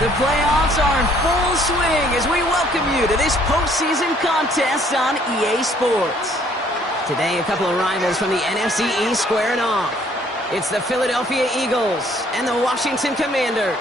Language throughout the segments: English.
The playoffs are in full swing as we welcome you to this postseason contest on EA Sports. Today, a couple of rivals from the NFC East squaring off. It's the Philadelphia Eagles and the Washington Commanders.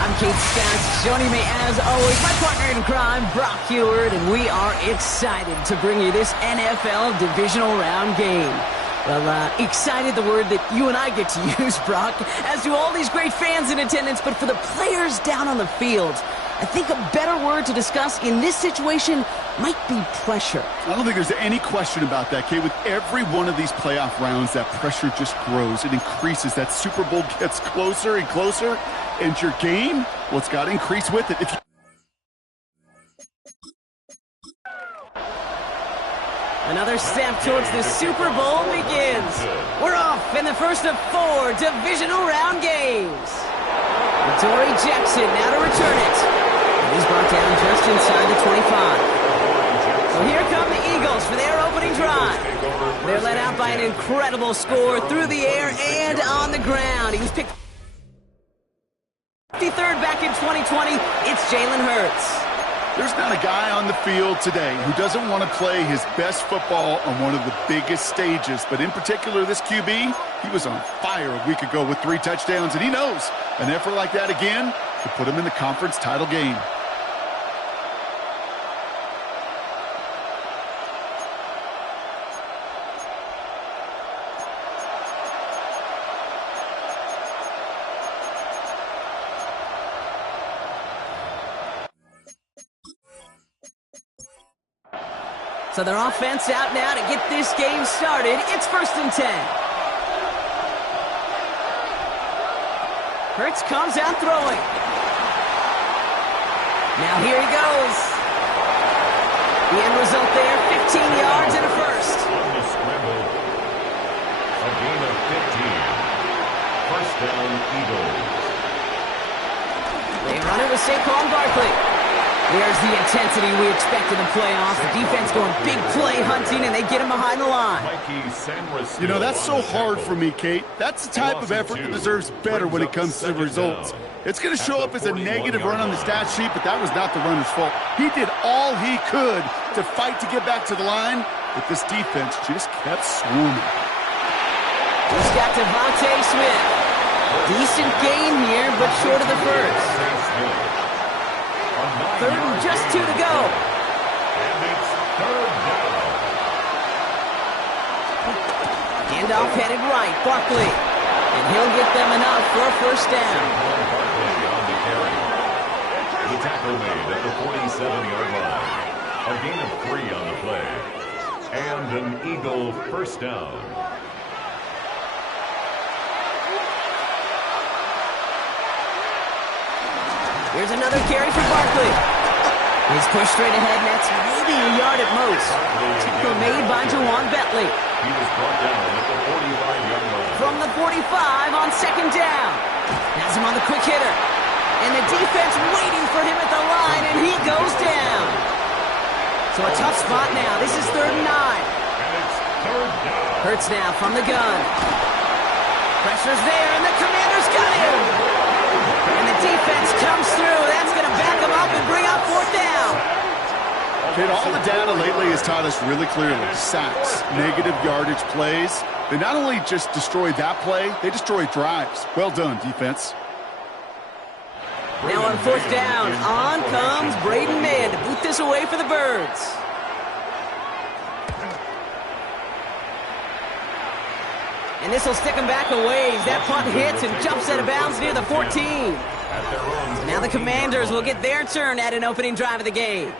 I'm Kate Scott, joining me as always, my partner in crime, Brock Heward, and we are excited to bring you this NFL Divisional Round game. Well, excited, the word that you and I get to use, Brock, as do all these great fans in attendance, but for the players down on the field, I think a better word to discuss in this situation might be pressure. I don't think there's any question about that, Kate. With every one of these playoff rounds, that pressure just grows. It increases. That Super Bowl gets closer and closer, and your game, well, it's got to increase with it. Another step towards the Super Bowl begins. We're off in the first of 4 divisional round games. Torrey Jackson now to return it. And he's brought down just inside the 25. So here come the Eagles for their opening drive. They're led out by an incredible score through the air and on the ground. He was picked 53rd back in 2020. It's Jalen Hurts. There's not a guy on the field today who doesn't want to play his best football on one of the biggest stages. But in particular, this QB, he was on fire a week ago with 3 touchdowns, and he knows an effort like that again could put him in the conference title game. So their offense out now to get this game started. It's 1st and 10. Hurts comes out throwing. Now here he goes. The end result there, 15 yards and a first. On the scramble, a gain of 15. First down, Eagles. They run it with Saquon Barkley. There's the intensity we expect in the playoffs. The defense going big play hunting, and they get him behind the line. You know, that's so hard for me, Kate. That's the type of effort that deserves better when it comes to the results. It's going to show up as a negative run on the stat sheet, but that was not the runner's fault. He did all he could to fight to get back to the line, but this defense just kept swarming. He's got Devontae Smith. Decent gain here, but short of the first. 3rd and just 2 to go. And it's 3rd down. Handoff headed right, Barkley. And he'll get them enough for a first down. Barkley on the carry. The tackle made at the 47-yard line. A gain of 3 on the play. And an Eagle first down. Here's another carry for Barkley. He's pushed straight ahead, and that's maybe a yard at most. Tackle made by Jawan Bentley. He was brought down at the 45-yard line. From the 45 on 2nd down. Has him on the quick hitter. And the defense waiting for him at the line, and he goes down. So a tough spot now. This is 3rd and 9. And it's 3rd down. Hurts now from the gun. Pressure's there, and the Commanders got him. And the defense comes through. That's going to back them up and bring up 4th down. Kate, all the data lately has taught us really clearly. Sacks, negative yardage plays. They not only just destroyed that play, they destroyed drives. Well done, defense. Now on 4th down, on comes Braden Mann to boot this away for the Birds. And this will stick him back a ways. That punt hits and jumps out of bounds near the 14. So now the Commanders will get their turn at an opening drive of the game.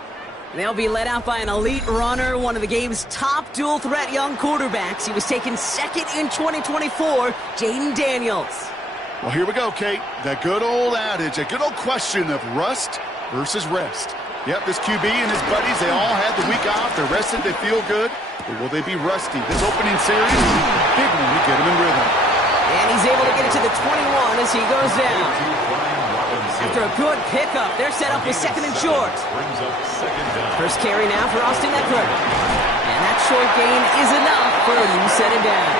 They'll be led out by an elite runner, one of the game's top dual-threat young quarterbacks. He was taken second in 2024, Jaden Daniels. Well, here we go, Kate. That good old adage, a good old question of rust versus rest. Yep, this QB and his buddies, they all had the week off. They're rested, they feel good. But will they be rusty? This opening series, big one to get them in rhythm. And he's able to get it to the 21 as he goes down. After a good pickup, they're set up with second and short. First carry now for Austin Eckler. And that short gain is enough for a new set it down.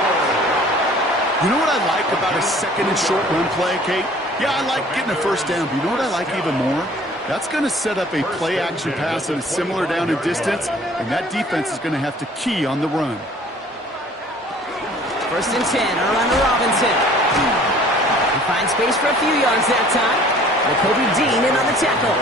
You know what I like about a second and short run play, Kate? Yeah, I like getting a first down, but you know what I like even more? That's going to set up a play-action pass in a similar down and distance, and that defense is going to have to key on the run. First and 10, around to Robinson. He finds space for a few yards that time. Kobe Dean in on the tackle.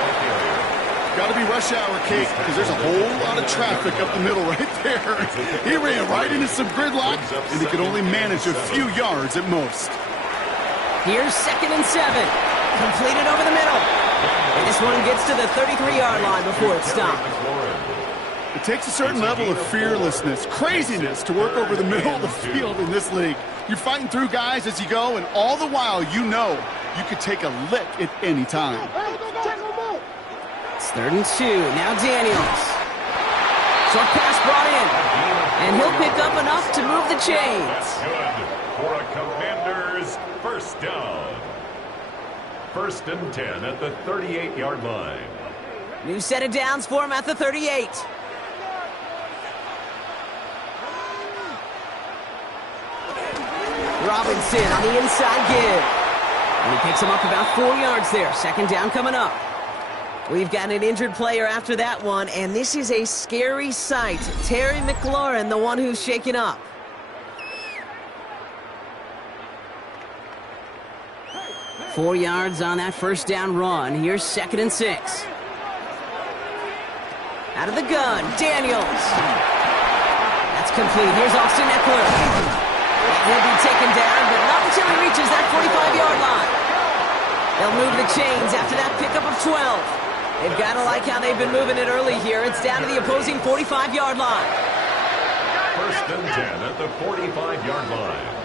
Got to be rush hour, Kate, because there's a whole lot of traffic up the middle right there. He ran right into some gridlock, and he could only manage a few yards at most. Here's second and 7. Completed over the middle. And this one gets to the 33-yard line before it's stopped. It takes a certain level of fearlessness, craziness to work over the middle of the field in this league. You're fighting through guys as you go, and all the while you know you could take a lick at any time. It's third and 2. Now Daniels. Short pass brought in. And he'll pick up enough to move the chains. Good for a Commanders first down. First and 10 at the 38-yard line. New set of downs for him at the 38. Robinson on the inside give. And he picks him up about 4 yards there. Second down coming up. We've got an injured player after that one, and this is a scary sight. Terry McLaurin, the one who's shaken up. Four yards on that first down run. Here's second and 6. Out of the gun, Daniels. That's complete. Here's Austin Eckler. He'll be taken down, but not until he reaches that 45-yard line. They'll move the chains after that pickup of 12. They've got to like how they've been moving it early here. It's down to the opposing 45-yard line. First and 10 at the 45-yard line.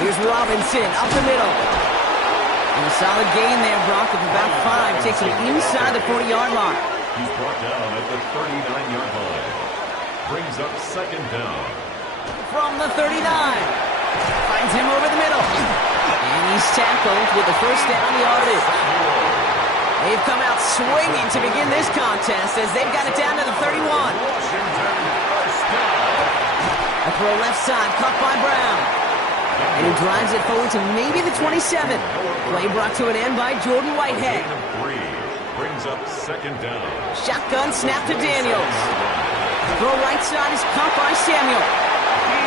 Here's Robinson up the middle. And a solid gain there, Brock, of about 5. Takes him inside the 40-yard line. He's brought down at the 39-yard line. Brings up second down. From the 39. Finds him over the middle. And he's tackled with the first down yardage. They've come out swinging to begin this contest as they've got it down to the 31. A throw left side, caught by Brown. And he drives it forward to maybe the 27. Play brought to an end by Jordan Whitehead. Brings up second down. Shotgun snap to Daniels. Throw right side is caught by Samuel.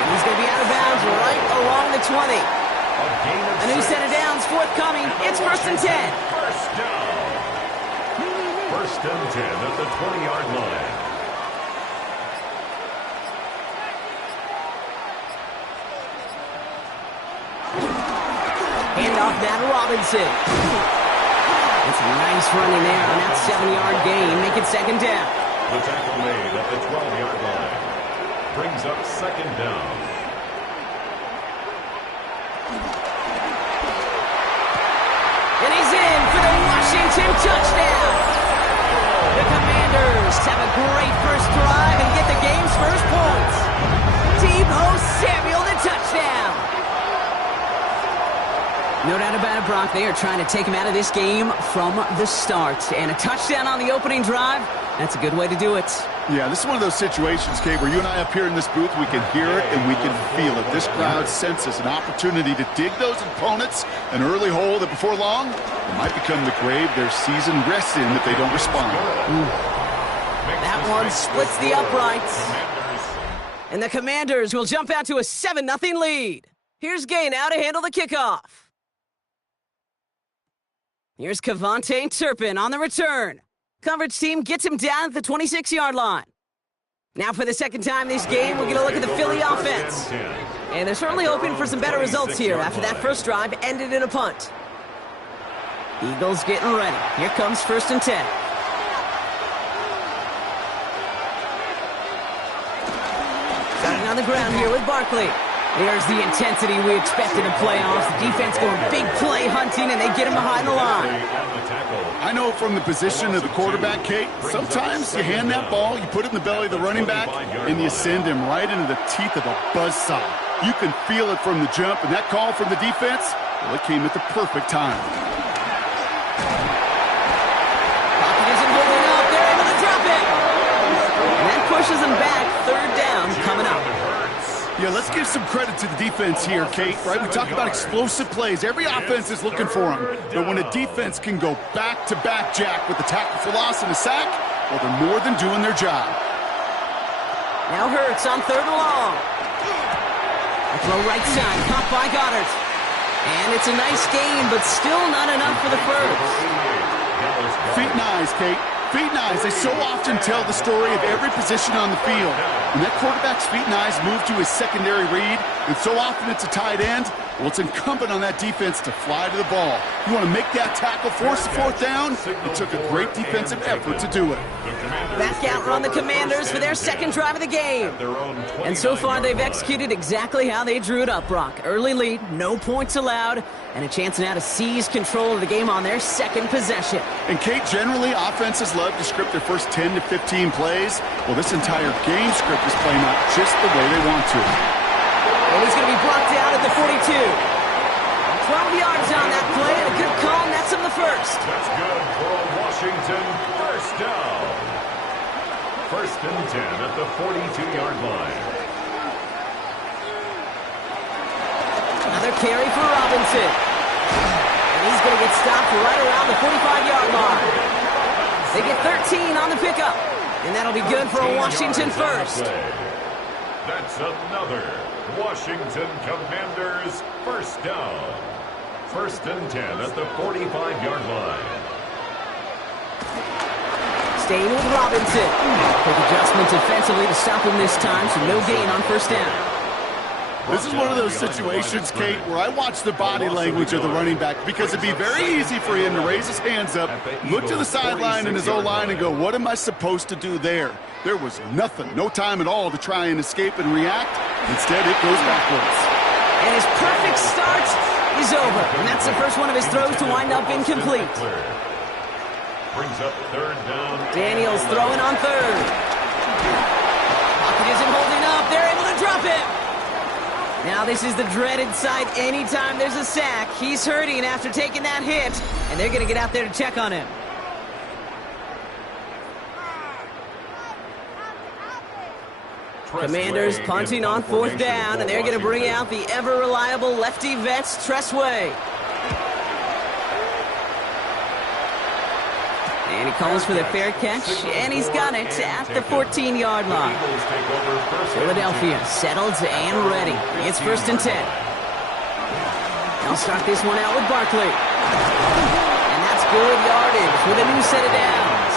He's going to be out of bounds right along the 20. A new set of downs forthcoming. It's first and 10. First down. First and 10 at the 20-yard line. Handoff now to Robinson. It's a nice run in there on that 7-yard gain. Make it second down. The tackle made at the 12-yard line. Brings up second down. And he's in for the Washington touchdown. The Commanders have a great first drive and get the game's first points. Deebo Samuel, the touchdown. No doubt about it, Brock. They are trying to take him out of this game from the start. And a touchdown on the opening drive, that's a good way to do it. Yeah, this is one of those situations, Kate, where you and I up here in this booth, we can hear it and we can feel it. This crowd senses an opportunity to dig those opponents an early hole that before long it might become the grave their season rests in if they don't respond. That one splits the uprights. And the Commanders will jump out to a 7-0 lead. Here's Gay now to handle the kickoff. Here's Kevontae Turpin on the return. Coverage team gets him down at the 26-yard line. Now for the second time this game, we're going to look at the Philly offense. And they're certainly hoping for some better results here after that first drive ended in a punt. Eagles getting ready. Here comes first and 10. on the ground here with Barkley. There's the intensity we expect in the playoffs. The defense going big play hunting, and they get him behind the line. I know from the position of the quarterback, Kate, sometimes you hand that ball, you put it in the belly of the running back, and you send him right into the teeth of a buzzsaw. You can feel it from the jump, and that call from the defense, well, it came at the perfect time. Pocket isn't holding up. They're able to drop it. And that pushes them back. Third down coming up. Yeah, let's give some credit to the defense here, Kate, right? We talk about explosive plays. Every offense is looking for them. But when a defense can go back-to-back, Jack, with the tackle for loss and a sack, well, they're more than doing their job. Now Hurts on third and long. A throw right side, caught by Goddard. And it's a nice game, but still not enough for the first. Feet and eyes, Kate. Feet and eyes, they so often tell the story of every position on the field. When that quarterback's feet and eyes move to his secondary read, and so often it's a tight end, well, it's incumbent on that defense to fly to the ball. You want to make that tackle, force the fourth down? It took a great defensive effort to do it. Back out run the Commanders for their second drive of the game. And so far, they've executed exactly how they drew it up, Brock. Early lead, no points allowed, and a chance now to seize control of the game on their second possession. And Kate, generally, offenses love to script their first 10 to 15 plays. Well, this entire game script is playing out just the way they want to. And he's going to be brought down at the 42. 12 yards on that play, and a good call nets him the first. That's good for a Washington first down. First and 10 at the 42-yard line. Another carry for Robinson. And he's going to get stopped right around the 45-yard line. They get 13 on the pickup. And that'll be good for a Washington first. That's another Washington Commanders first down. First and 10 at the 45-yard line. Staying with Robinson. Quick adjustment defensively to stop him this time, so no gain on first down. This is one of those situations, Kate, where I watch the body language of the running back because it'd be very easy for him to raise his hands up, look to the sideline in his O-line and go, what am I supposed to do there? There was nothing, no time at all to try and escape and react. Instead, it goes backwards. And his perfect start is over. And that's the first one of his throws to wind up incomplete. Brings up third down. Daniels throwing on third. Pocket isn't holding up. They're able to drop it. Now this is the dreaded sight anytime there's a sack. He's hurting after taking that hit, and they're going to get out there to check on him. Commanders punting on fourth down, and they're going to bring out the ever-reliable lefty vets, Tressway. And he calls for the fair catch, and he's got it at the 14-yard line. Philadelphia settled and ready. It's first and 10. They'll start this one out with Barkley. And that's good yardage with a new set of downs.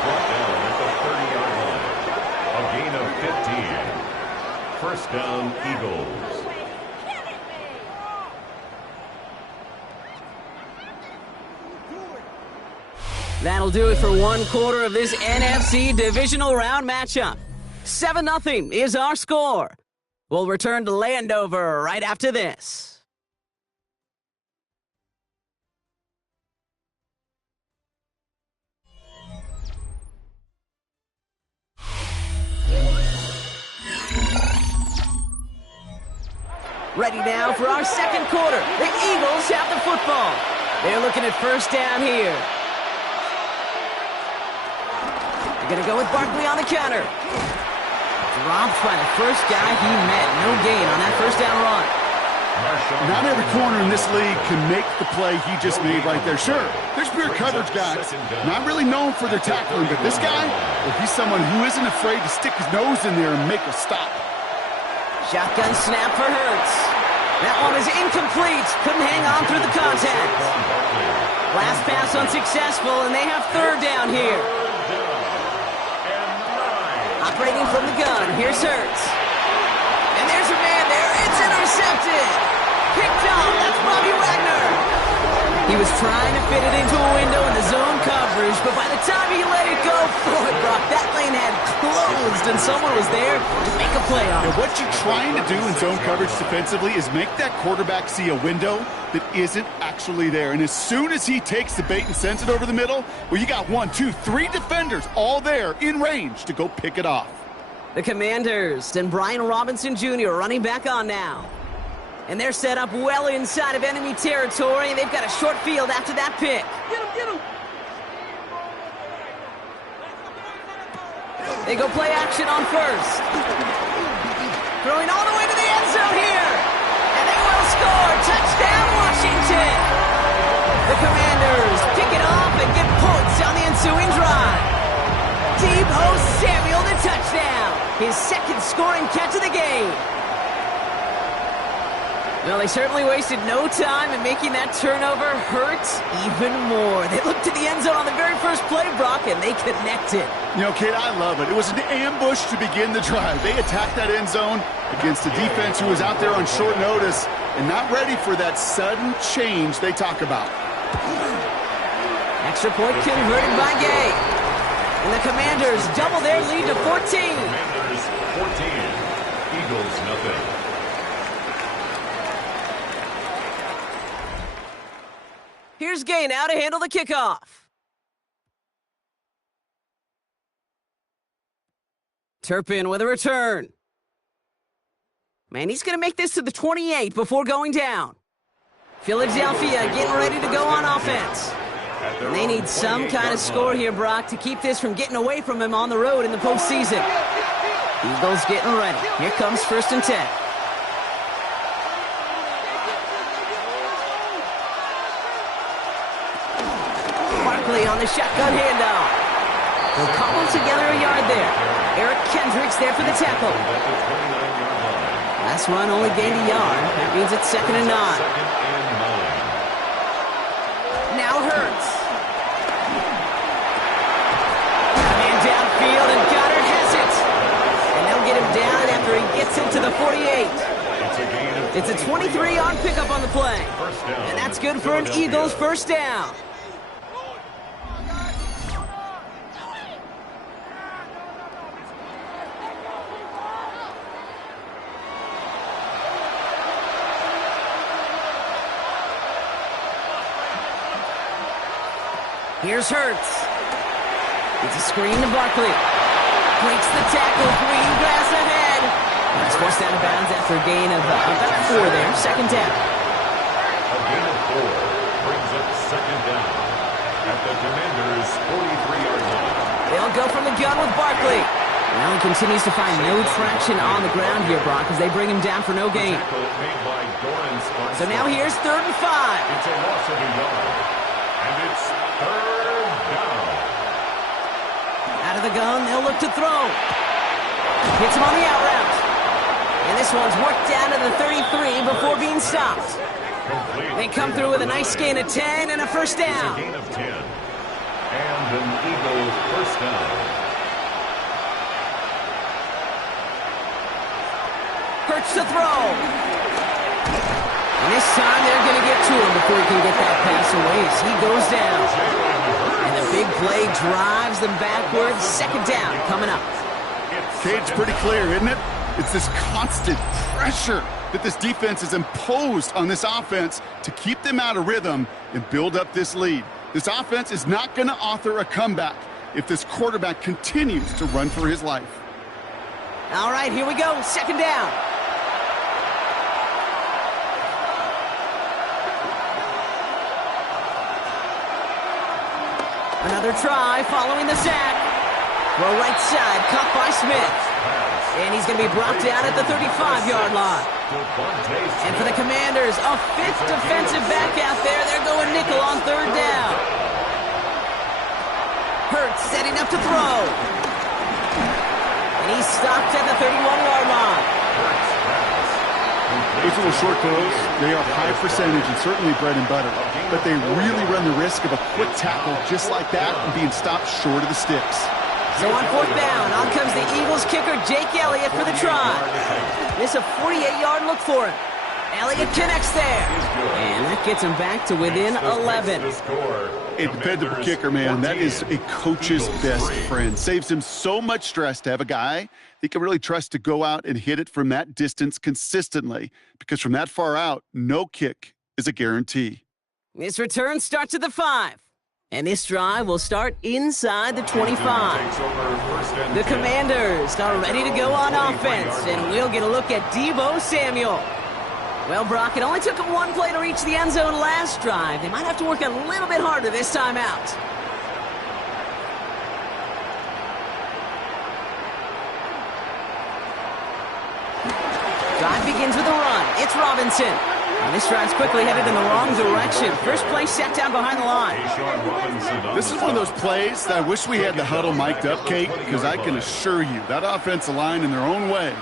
Brought down at the 30-yard line. A gain of 15. First down, Eagles. That'll do it for one quarter of this NFC Divisional Round matchup. 7-0 is our score. We'll return to Landover right after this. Ready now for our second quarter. The Eagles have the football. They're looking at first down here. They're going to go with Barkley on the counter. Dropped by the first guy he met. No gain on that first down run. Not every corner in this league can make the play he just made right there. Sure, there's pure coverage guys, not really known for their tackling, but this guy, well, he's someone who isn't afraid to stick his nose in there and make a stop. Shotgun snap for Hurts. That one is incomplete. Couldn't hang on through the contact. Last pass unsuccessful, and they have third down here. Operating from the gun, here's Hurts. And there's a man there, it's intercepted! Picked off, that's Bobby Wagner! He was trying to fit it into a window, and the zone coverage coverage, but by the time he let it go, boy, Brock, that lane had closed, and someone was there to make a play on it. And what you're trying to do in zone coverage defensively is make that quarterback see a window that isn't actually there. And as soon as he takes the bait and sends it over the middle, well, you got 1, 2, 3 defenders all there in range to go pick it off. The Commanders and Brian Robinson Jr. running back on now. And they're set up well inside of enemy territory, and they've got a short field after that pick. Get him, get him! They go play action on first. Throwing all the way to the end zone here. And they will score. Touchdown, Washington. The Commanders pick it off and get points on the ensuing drive. Deebo Samuel, the touchdown. His second scoring catch of the game. Well, they certainly wasted no time in making that turnover hurt even more. They looked to the end zone on the very first play, Brock, and they connected. You know, kid, I love it. It was an ambush to begin the drive. They attacked that end zone against a defense who was out there on short notice and not ready for that sudden change they talk about. Extra point converted by Gay. And the Commanders double their lead to 14. Commanders 14, Eagles nothing. Here's Gay now to handle the kickoff. Turpin with a return. Man, he's going to make this to the 28 before going down. Philadelphia getting ready to go on offense. And they need some kind of score here, Brock, to keep this from getting away from him on the road in the postseason. Eagles getting ready. Here comes 1st and 10. On the shotgun handoff. They'll cobble together a yard there. Eric Kendricks there for the tackle. Last run only gained a yard. That means it's 2nd and 9. Now Hurts. Man downfield, and Goddard has it. And they'll get him down after he gets into the 48. It's a 23-yard pickup on the play. And that's good for an Eagles first down. Here's Hurts. It's a screen to Barkley. Breaks the tackle, green grass ahead. He's forced out of bounds after a gain of about 4 there. 2nd down. A gain of 4 brings up 2nd down at the Commanders' 43-yard line. They'll go from the gun with Barkley. Well, he continues to find no traction on the ground here, Brock, as they bring him down for no gain. So now here's 3rd and 5. It's a loss of a yard. And it's 3rd down. Out of the gun, they'll look to throw. Hits him on the out route. And this one's worked down to the 33 before being stopped. They come through with a nice gain of 10 and a first down. It's a gain of 10. And an Eagles first down. Hurts to throw. And this time they're going to get to him before he can get that pass away as he goes down. And the big play drives them backwards. 2nd down coming up. Okay, it's pretty clear, isn't it? It's this constant pressure that this defense has imposed on this offense to keep them out of rhythm and build up this lead. This offense is not going to author a comeback if this quarterback continues to run for his life. All right, here we go. 2nd down. Another try following the sack. Throw right side, caught by Smith. And he's going to be brought down at the 35-yard line. And for the Commanders, a 5th defensive back out there. They're going nickel on 3rd down. Hurts setting up to throw. And he's stopped at the 31-yard line. Those little short throws, they are high percentage and certainly bread and butter. But they really run the risk of a quick tackle just like that and being stopped short of the sticks. So on 4th down, on comes the Eagles kicker, Jake Elliott, for the try. This is a 48-yard look for him. Elliott connects there. And that gets him back to within 11. A dependable kicker, man. That is a coach's best friend. Saves him so much stress to have a guy he can really trust to go out and hit it from that distance consistently. Because from that far out, no kick is a guarantee. This return starts at the 5. And this drive will start inside the 25. The Commanders are ready to go on offense, and we'll get a look at Deebo Samuel. Well, Brock, it only took them one play to reach the end zone last drive. They might have to work a little bit harder this time out. Drive begins with a run. It's Robinson. And this drive's quickly headed in the wrong direction. First play set down behind the line. This is one of those plays that I wish we had the huddle mic'd up, Kate, because I can assure you that offensive line in their own way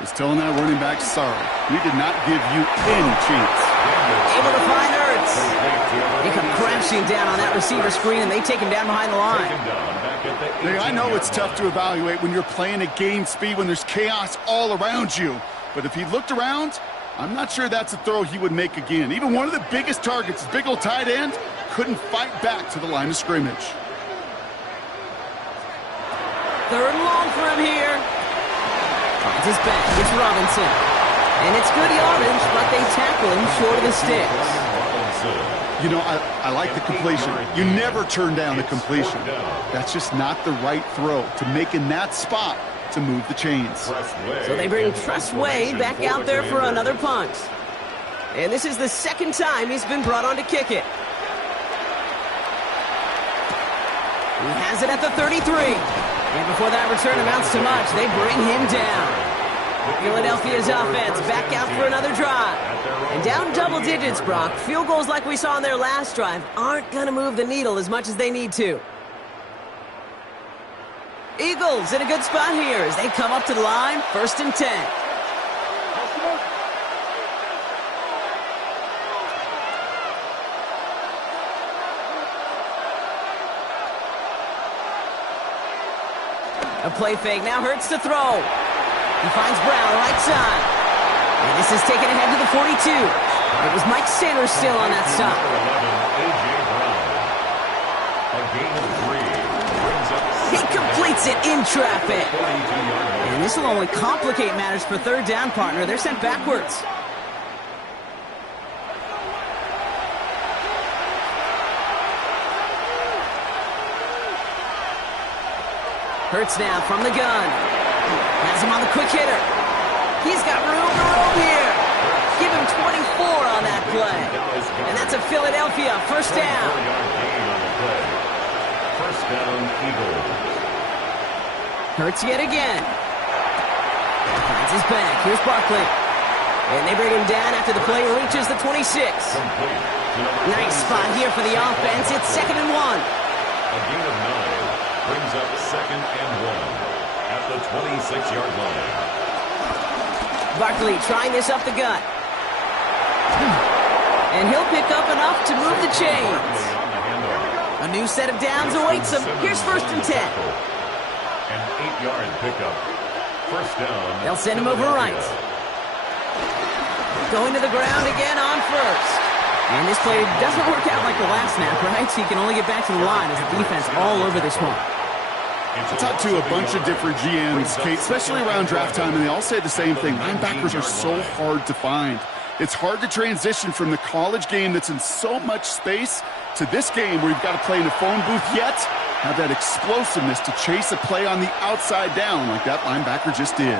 is telling that running back, sorry, we did not give you any chance. Able to find Ertz. They come crashing down on that receiver screen, and they take him down behind the line. Now, I know it's tough to evaluate when you're playing at game speed, when there's chaos all around you. But if he looked around, I'm not sure that's a throw he would make again. Even one of the biggest targets, big old tight end, couldn't fight back to the line of scrimmage. Third and long for him here. Finds his back. It's Robinson. And it's good yardage, but they tackle him short of the sticks. You know, I like the completion. You never turn down a completion. That's just not the right throw to make in that spot to move the chains. So they bring Tressway back out there for another punt. And this is the second time he's been brought on to kick it. He has it at the 33. And before that return amounts to much, they bring him down. Philadelphia's offense back out for another drive. And down double digits, Brock. Field goals like we saw in their last drive aren't going to move the needle as much as they need to. Eagles in a good spot here as they come up to the line, 1st and 10. A play fake, now Hurts to throw. He finds Brown right side. And this is taken ahead to the 42. It was Mike Sanders still on that stop. He completes it in traffic. And this will only complicate matters for third down, partner. They're sent backwards. Hurts now from the gun. Has him on the quick hitter. He's got room to roam here. Give him 24 on that play. And that's a Philadelphia 1st down. First down, Eagles. Hurts yet again. Finds his back. Here's Barkley. And they bring him down after the play reaches the 26. Nice spot here for the offense. It's 2nd and 1. A gain of 9 brings up 2nd and 1 at the 26-yard line. Barkley trying this up the gut. And he'll pick up enough to move the chains. A new set of downs awaits him. Here's 1st and 10. An 8-yard pickup. First down. They'll send him over right. Going to the ground again on 1st. And this play doesn't work out like the last snap, right? So he can only get back to the line as the defense all over this one. I talked to a bunch of different GMs, Kate, especially around draft time, and they all say the same thing. Linebackers are so hard to find. It's hard to transition from the college game that's in so much space to this game where you've got to play in a phone booth, yet have that explosiveness to chase a play on the outside down like that linebacker just did.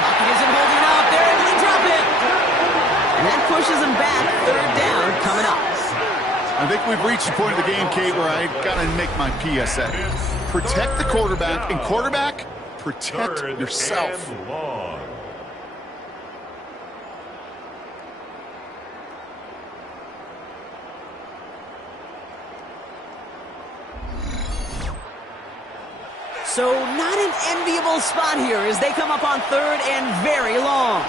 Pocket isn't holding up. They're able to drop it. And that pushes him back. 3rd down coming up. I think we've reached the point of the game, Kate, where I got to make my PSA. Protect the quarterback, and quarterback, protect yourself. So not an enviable spot here as they come up on 3rd and very long.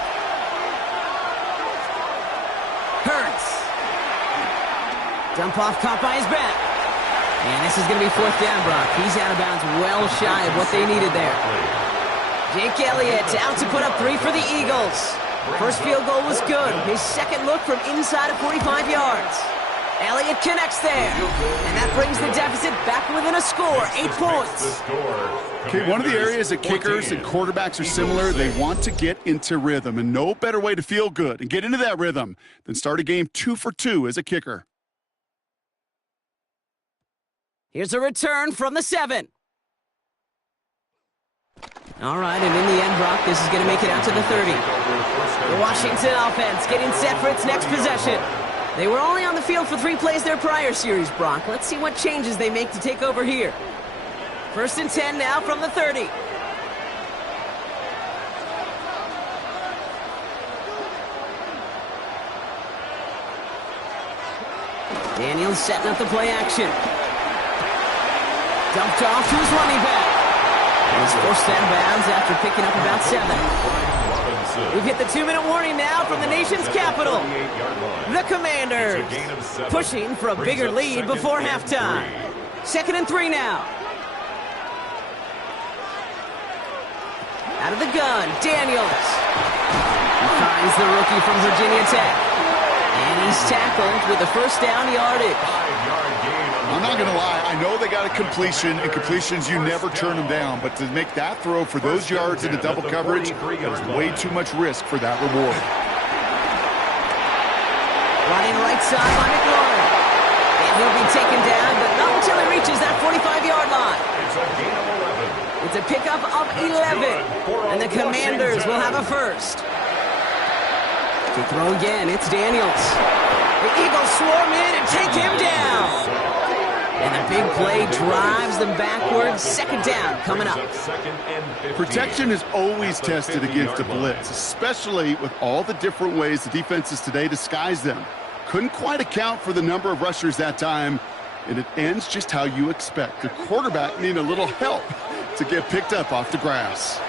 Hurts. Dump off caught by his back. And this is going to be 4th down, Brock. He's out of bounds well shy of what they needed there. Jake Elliott out to put up 3 for the Eagles. First field goal was good. His second look from inside of 45 yards. Elliott connects there. And that brings the deficit back within a score, 8 points. Okay, one of the areas that kickers and quarterbacks are similar, they want to get into rhythm. And no better way to feel good and get into that rhythm than start a game 2 for 2 as a kicker. Here's a return from the 7. All right, and in the end, Brock, this is going to make it out to the 30. The Washington offense getting set for its next possession. They were only on the field for 3 plays their prior series, Brock. Let's see what changes they make to take over here. 1st and 10 now from the 30. Daniels setting up the play action. Dumped off to his running back. And he's forced out of bounds after picking up about 7. We've hit the 2-minute warning now from the nation's capital. The Commanders pushing for a bigger lead before halftime. 2nd and 3 now. Out of the gun, Daniels. He finds the rookie from Virginia Tech. And he's tackled with the first down yardage. I'm not going to lie. I know they got a completion, and completions, you never turn them down. But to make that throw for those yards into double coverage, there's way too much risk for that reward. Running right side by McLaurin. And he'll be taken down, but not until he reaches that 45-yard line. It's a gain of 11. It's a pickup of 11. And the Commanders will have a first. To throw again, it's Daniels. The Eagles swarm in and take him down. And the big play drives them backwards. 2nd down coming up. Protection is always tested against a blitz, especially with all the different ways the defenses today disguise them. Couldn't quite account for the number of rushers that time, and it ends just how you expect. The quarterback needing a little help to get picked up off the grass.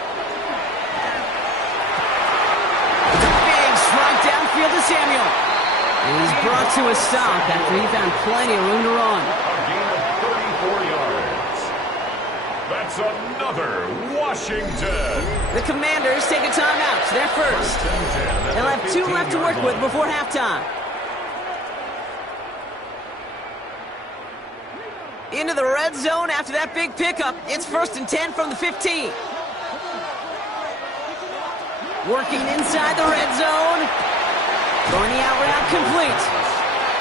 Big strike downfield to Samuel. And he's brought to a stop after he found plenty of room to run. That's another Washington. The Commanders take a timeout. They're first. They'll have 2 left to work with before halftime. Into the red zone after that big pickup. It's 1st and 10 from the 15. Working inside the red zone. Throwing the out route complete.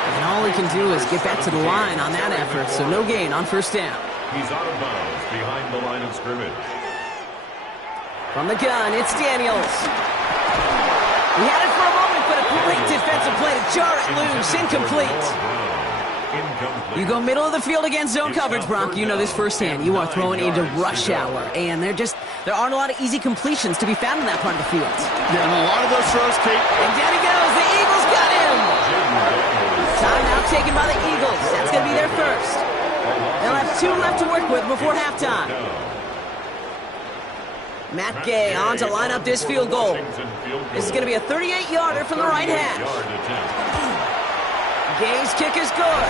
And all he can do is get back to the line on that effort, so no gain on 1st down. He's out of bounds behind the line of scrimmage. From the gun, it's Daniels. He had it for a moment, but a great defensive play to jar it loose. Incomplete. You go middle of the field against zone coverage, Brock. You know this firsthand. You are throwing into rush hour, and there aren't a lot of easy completions to be found in that part of the field. Yeah, and a lot of those throws, Kate. And down he goes. The Eagles got him. Timeout taken by the Eagles. That's going to be their first. They'll have 2 left to work with before halftime. Matt Gay on to line up this field goal. This is going to be a 38-yarder from the right hash. Gay's kick is good.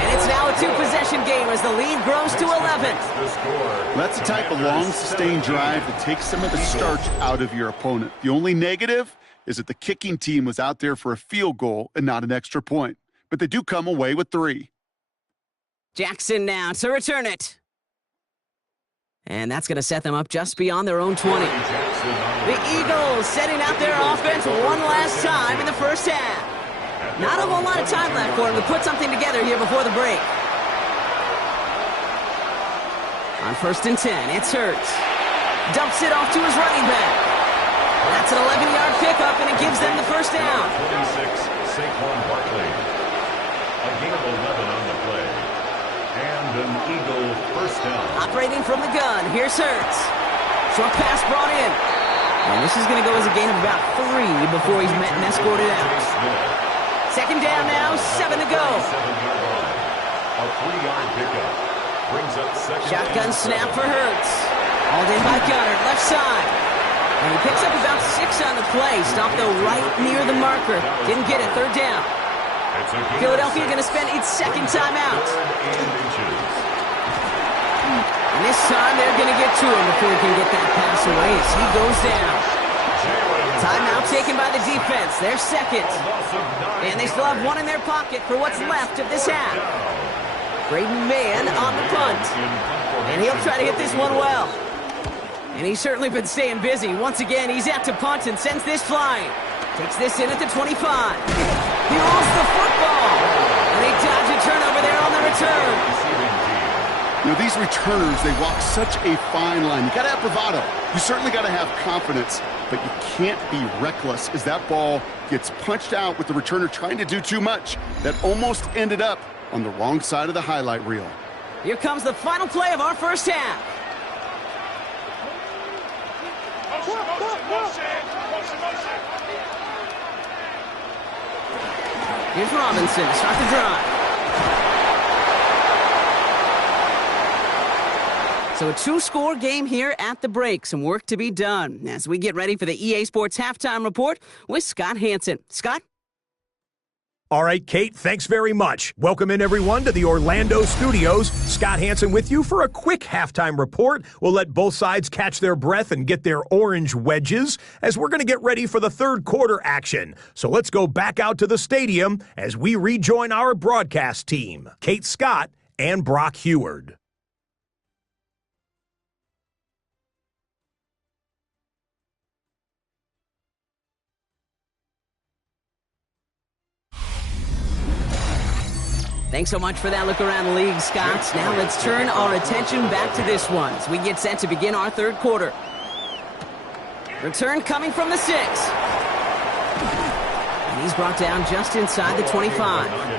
And it's now a 2-possession game as the lead grows to 11. That's the type of long, sustained drive that takes some of the starch out of your opponent. The only negative is that the kicking team was out there for a field goal and not an extra point. But they do come away with 3. Jackson now to return it. And that's going to set them up just beyond their own 20. The Eagles setting out their offense one last time in the first half. Not a whole lot of time left for them to put something together here before the break. On 1st and 10, it's Hurts. Dumps it off to his running back. That's an 11-yard pickup, and it gives them the first down. 26, Saquon Barkley. A gain of 11 on the play. And an Eagle first down. Operating from the gun, here's Hurts. Short pass brought in. And this is going to go as a gain of about 3 before he's met and escorted out. 2nd down now, 7 to go. A 3-yard pickup brings up 2nd. Shotgun snap for Hurts. Hauled in by Gunner, left side. And he picks up about 6 on the play. Stopped though right near the marker. Didn't get it, 3rd down. Philadelphia going to spend its 2nd timeout. And this time they're going to get to him before he can get that pass away as he goes down. Timeout taken by the defense. Their second. And they still have one in their pocket for what's left of this half. Braden Mann on the punt. And he'll try to hit this one well. And he's certainly been staying busy. Once again, he's out to punt and sends this flying. Takes this in at the 25. He rolls the football. And they dodge a turnover there on the return. You know, these returners, they walk such a fine line. You got to have bravado. You certainly got to have confidence, but you can't be reckless as that ball gets punched out with the returner trying to do too much. That almost ended up on the wrong side of the highlight reel. Here comes the final play of our first half. Here's Robinson to start the drive. So a two-score game here at the break. Some work to be done as we get ready for the EA Sports Halftime Report with Scott Hansen. Scott? All right, Kate, thanks very much. Welcome in, everyone, to the Orlando studios. Scott Hansen with you for a quick halftime report. We'll let both sides catch their breath and get their orange wedges as we're going to get ready for the third quarter action. So let's go back out to the stadium as we rejoin our broadcast team, Kate Scott and Brock Heward. Thanks so much for that look around the league, Scott. Now let's turn our attention back to this one as we get set to begin our third quarter. Return coming from the 6. And he's brought down just inside the 25. On the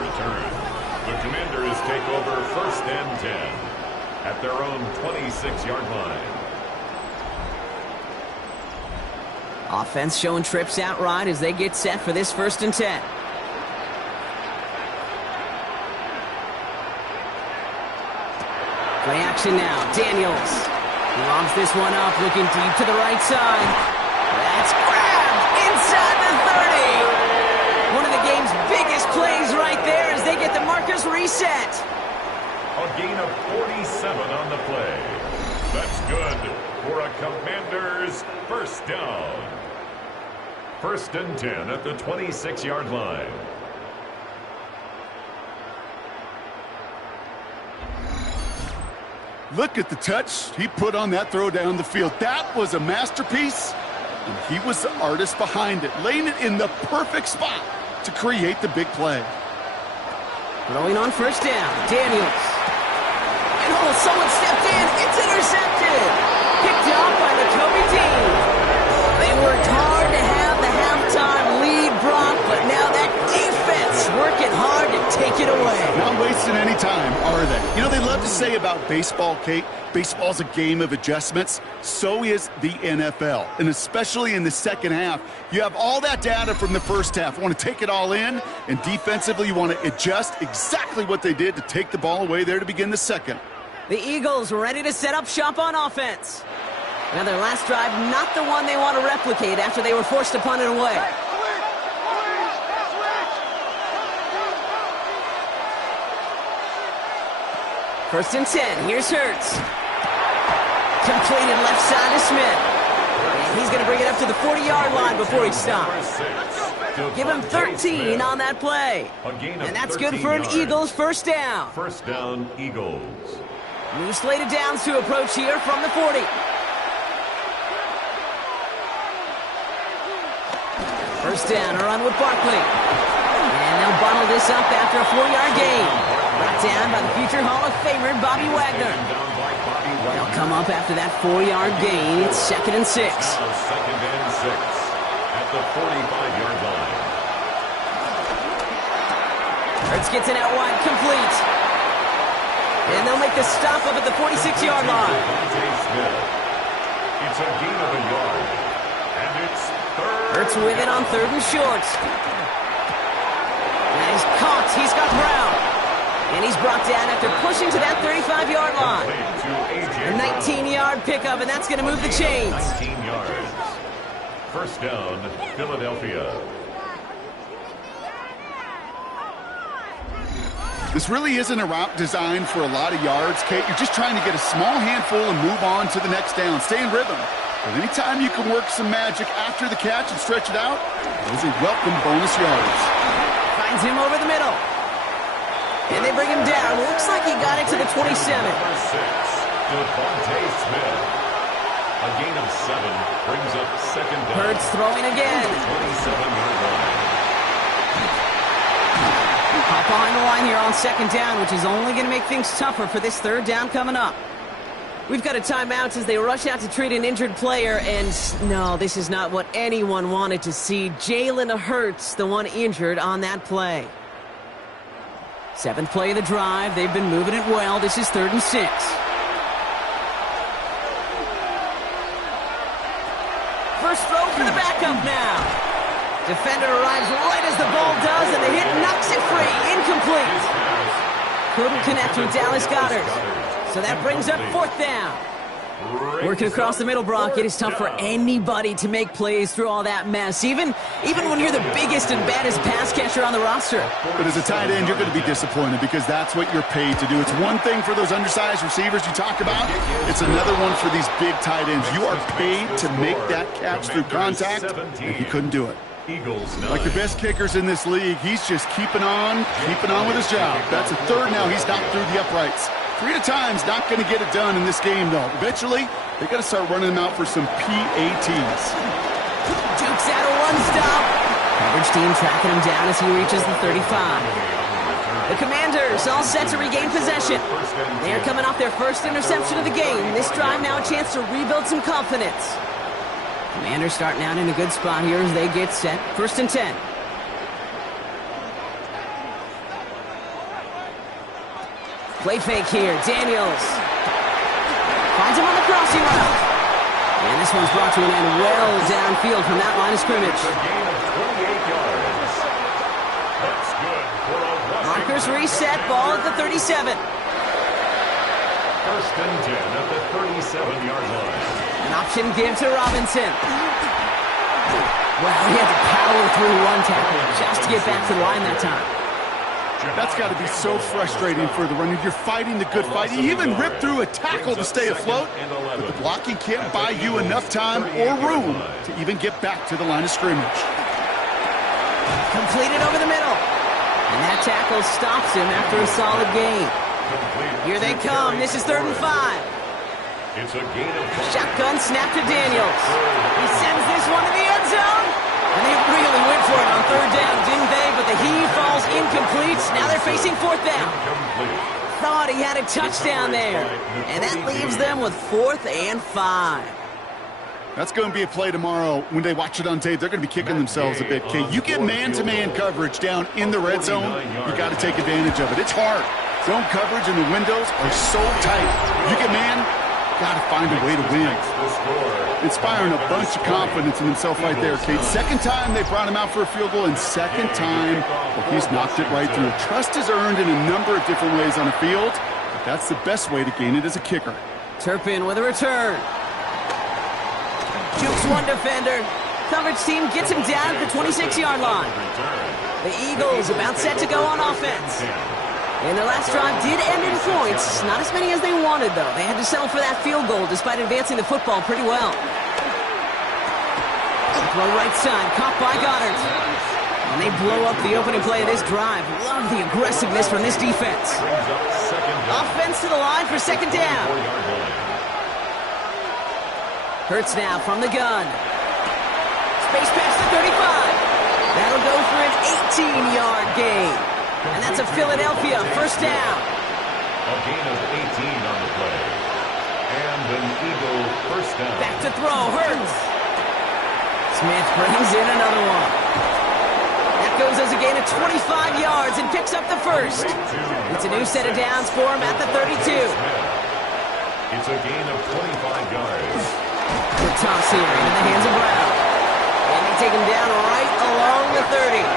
return. The Commanders take over 1st and 10 at their own 26-yard line. Offense showing trips out right as they get set for this 1st and 10. Play action now. Daniels. He lobs this one up, looking deep to the right side. That's grabbed inside the 30. One of the game's biggest plays right there as they get the markers reset. A gain of 47 on the play. That's good for a Commanders first down. 1st and 10 at the 26-yard line. Look at the touch he put on that throw down the field. That was a masterpiece, and he was the artist behind it, laying it in the perfect spot to create the big play. Throwing on 1st down, Daniels. And oh, someone stepped in. It's intercepted. Picked off by Nakobe Dean. They worked hard to have the halftime lead, Brock, but now that defense working hard to take it away. Not wasting any time, are they? You know, they love to say about baseball, Kate, baseball's a game of adjustments. So is the NFL. And especially in the second half, you have all that data from the first half. You want to take it all in, and defensively you want to adjust exactly what they did to take the ball away there to begin the second. The Eagles ready to set up shop on offense. Now their last drive, not the one they want to replicate after they were forced to punt it away. First and 10, here's Hurts. Completed left side to Smith. And he's going to bring it up to the 40-yard line before he stops. Give him 13 on that play. And that's good for an Eagles first down. First down, Eagles. New slated downs to approach here from the 40. First down, a run with Barkley. And they'll bottle this up after a 4-yard gain. Brought down by the future Hall of Famer, Bobby Wagner. They'll come up after that 4-yard gain. It's 2nd and 6. Second and 6 at the 45-yard line. Hurts gets it out wide, complete. And they'll make the stop up at the 46-yard line. It's a gain of a yard. And it's Hurts with it on 3rd and short. And he's caught. He's got Brown. And he's brought down after pushing to that 35-yard line. A 19-yard pickup, and that's going to move the chains. 19 yards. First down, Philadelphia. This really isn't a route designed for a lot of yards, Kate. You're just trying to get a small handful and move on to the next down. Stay in rhythm. But anytime you can work some magic after the catch and stretch it out, those are welcome bonus yards. Finds him over the middle. And they bring him down. Looks like he got it to the 27. Number 6, Devontae Smith. A gain of 7 brings up second down. Hurts throwing again. 27-yard line. Hop behind the line here on second down, which is only going to make things tougher for this third down coming up. We've got a timeout as they rush out to treat an injured player, and no, this is not what anyone wanted to see. Jalen Hurts, the one injured on that play. 7th play of the drive. They've been moving it well. This is 3rd and 6. First throw for the backup now. Defender arrives right as the ball does, and the hit knocks it free. Incomplete. Couldn't connect with Dallas Goedert. So that brings up 4th down. Working across the middle, Brock, it is tough for anybody to make plays through all that mess, even when you're the biggest and baddest pass catcher on the roster. But as a tight end, you're going to be disappointed because that's what you're paid to do. It's one thing for those undersized receivers you talk about. It's another one for these big tight ends. You are paid to make that catch through contact, and he couldn't do it. Like the best kickers in this league, he's just keeping on with his job. That's a 3rd now. He's knocked through the uprights. 3 at a time's not going to get it done in this game, though. Eventually, they got to start running them out for some PATs. Jukes out a run stop. Coverage team tracking him down as he reaches the 35. The Commanders all set to regain possession. They are coming off their first interception of the game. This drive now a chance to rebuild some confidence. Commanders starting out in a good spot here as they get set. 1st and 10. Play fake here. Daniels finds him on the crossing route. And this one's brought to an end well downfield from that line of scrimmage. A gain of 28 yards. That's good for a rushing. Markers reset. Ball at the 37. 1st and 10 at the 37-yard line. An option give to Robinson. Well, he had to power through one tackle just to get back to the line that time. That's got to be so frustrating for the runner. You're fighting the good fight. You even rip through a tackle to stay afloat, but the blocking can't buy you enough time or room to even get back to the line of scrimmage. Completed over the middle. And that tackle stops him after a solid gain. Here they come. This is 3rd and 5. It's a gain of Shotgun snap to Daniels. He sends this one to the end zone. And they really went for it on 3rd down, didn't they? But the heave falls incomplete. Now they're facing 4th down. Thought he had a touchdown there. And that leaves them with 4th and 5. That's going to be a play tomorrow. When they watch it on tape, they're going to be kicking themselves a bit. Okay, you get man-to-man coverage down in the red zone, you got to take advantage of it. It's hard. Zone coverage and the windows are so tight. You get man, got to find a way to win. Inspiring a bunch of confidence in himself right there, Kate. 2nd time they brought him out for a field goal, and 2nd time he's knocked it right through. Trust is earned in a number of different ways on the field, but that's the best way to gain it as a kicker. Turpin with a return. Jukes one defender. Coverage team gets him down at the 26-yard line. The Eagles about set to go on offense. And their last drive did end in points. Not as many as they wanted, though. They had to settle for that field goal despite advancing the football pretty well. Throw right side, caught by Goddard. And they blow up the opening play of this drive. Love the aggressiveness from this defense. Offense to the line for 2nd down. Hurts now from the gun. Space pass to 35. That'll go for an 18-yard gain. And that's a Philadelphia 1st down. A gain of 18 on the play. And an Eagle 1st down. Back to throw, Hurts. Smith brings in another one. That goes as a gain of 25 yards and picks up the 1st. It's a new set of downs for him at the 32. It's a gain of 25 yards. Good toss here into the hands of Brown. And they take him down right along the 30.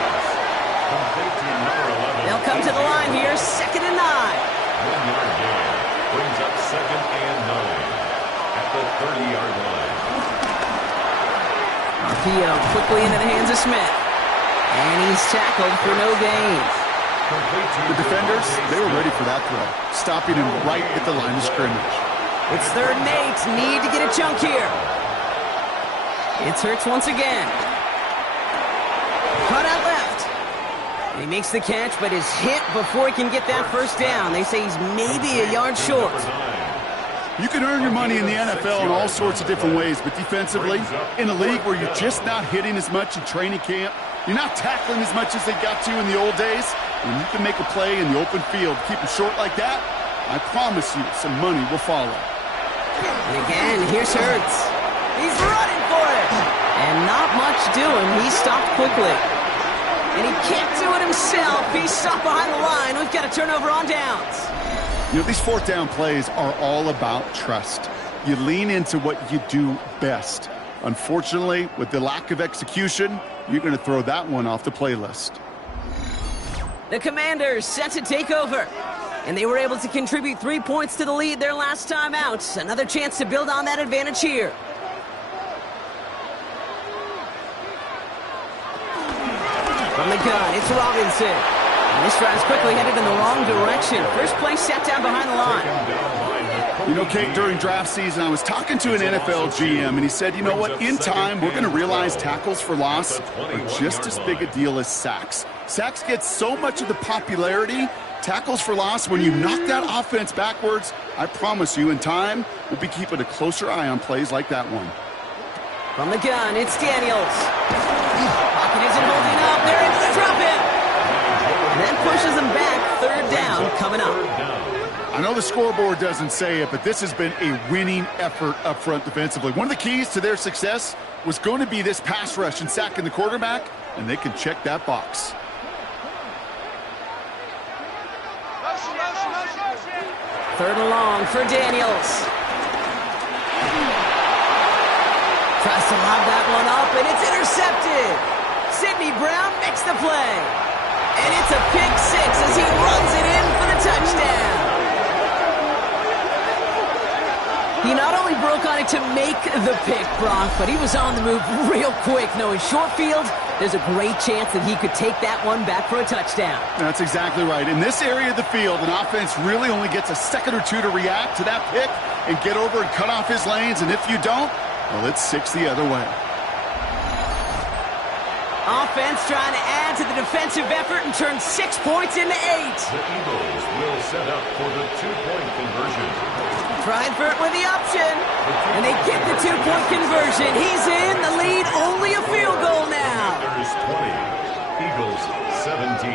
They'll come to the line here, 2nd and 9. 1-yard gain brings up 2nd and 9 at the 30-yard line. RPO quickly into the hands of Smith. And he's tackled for no gain. The defenders, they were ready for that throw, stopping him right at the line of scrimmage. It's 3rd and 8. Need to get a chunk here. It's Hurts once again. Cut out left. And he makes the catch, but is hit before he can get that first down. They say he's maybe a yard short. You can earn your money in the NFL in all sorts of different ways, but defensively, in a league where you're just not hitting as much in training camp, you're not tackling as much as they got to in the old days, when you can make a play in the open field, keep it short like that, I promise you some money will follow. And again, here's Hurts. He's running for it. And not much doing. He stopped quickly. And he can't do it himself. He's stopped behind the line. We've got a turnover on downs. You know, these 4th down plays are all about trust. You lean into what you do best. Unfortunately, with the lack of execution, you're going to throw that one off the playlist. The Commanders set to take over. And they were able to contribute 3 points to the lead their last time out. Another chance to build on that advantage here. From the gun, it's Robinson. And this drive's quickly headed in the wrong direction. First play set down behind the line. You know, Kate, during draft season, I was talking to an NFL GM, and he said, you know what, in time, we're going to realize tackles for loss are just as big a deal as sacks. Sacks get so much of the popularity. Tackles for loss, when you knock that offense backwards, I promise you, in time, we'll be keeping a closer eye on plays like that one. From the gun, it's Daniels. Pocket isn't holding up. They're able to drop it. And that pushes them back. 3rd down coming up. I know the scoreboard doesn't say it, but this has been a winning effort up front defensively. One of the keys to their success was going to be this pass rush and sacking the quarterback, and they can check that box. Third and long for Daniels. Tries to lob that one up, and it's intercepted. Sidney Brown makes the play. And it's a pick 6 as he runs it in for the touchdown. He not only broke on it to make the pick, Brock, but he was on the move real quick. Knowing short field, there's a great chance that he could take that one back for a touchdown. That's exactly right. In this area of the field, an offense really only gets a second or two to react to that pick and get over and cut off his lanes. And if you don't, well, it's 6 the other way. Offense trying to add to the defensive effort and turn 6 points into 8. The Eagles will set up for the 2-point conversion. Trying for it with the option. And they get the 2-point conversion. He's in the lead. Only a field goal now. Commanders 20. Eagles 17.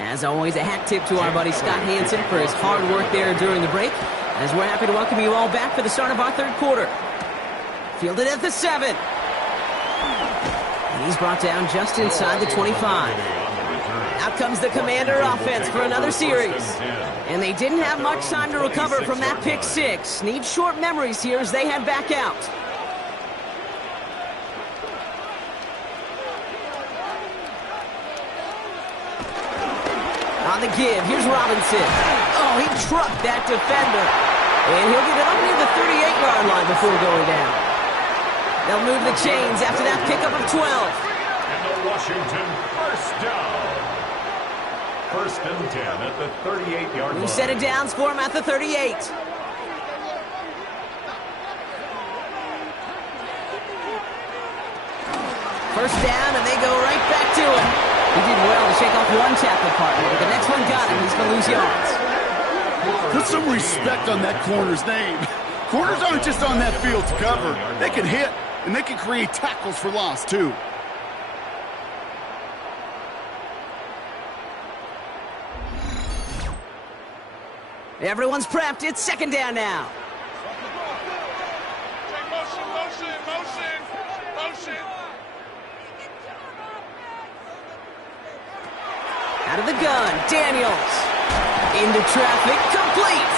As always, a hat tip to our buddy Scott Hansen for his hard work there during the break, as we're happy to welcome you all back for the start of our 3rd quarter. Fielded at the 7. And he's brought down just inside the 25. Out comes the Commander offense for another series. And they didn't have much time to recover from that pick 6. Need short memories here as they head back out. On the give, here's Robinson. Oh, he trucked that defender. And he'll get it up near the 38-yard line before going down. They'll move the chains after that pickup of 12. And the Washington first down. 1st and 10 at the 38-yard line. We set it downs for him at the 38. First down, and they go right back to him. He did well to shake off one tackle partner, but the next one got him. He's going to lose yards. Put some respect on that corner's name. Corners aren't just on that field to cover. They can hit, and they can create tackles for loss, too. Everyone's prepped. It's 2nd down now. Out of the gun, Daniels. Into traffic, complete.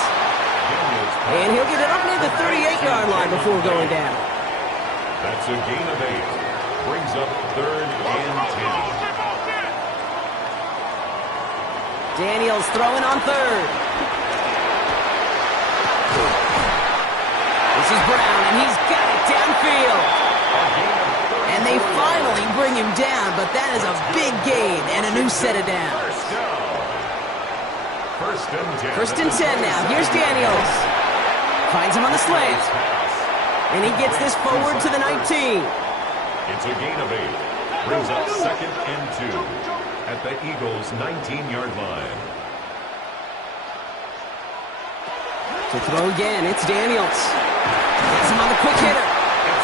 Daniels And he'll get it up near the 38-yard line before going down. That's a gain of 8. Brings up 3rd and 10. Daniels throwing on 3rd. This is Brown, and he's got it downfield. And they finally bring him down, but that is a big gain and a new set of downs. First and 10 now. Here's Daniels. Finds him on the slant. And he gets this forward to the 19. It's a gain of 8. Brings up 2nd and 2 at the Eagles' 19-yard line. To throw again, it's Daniels. Gets him on the quick hitter.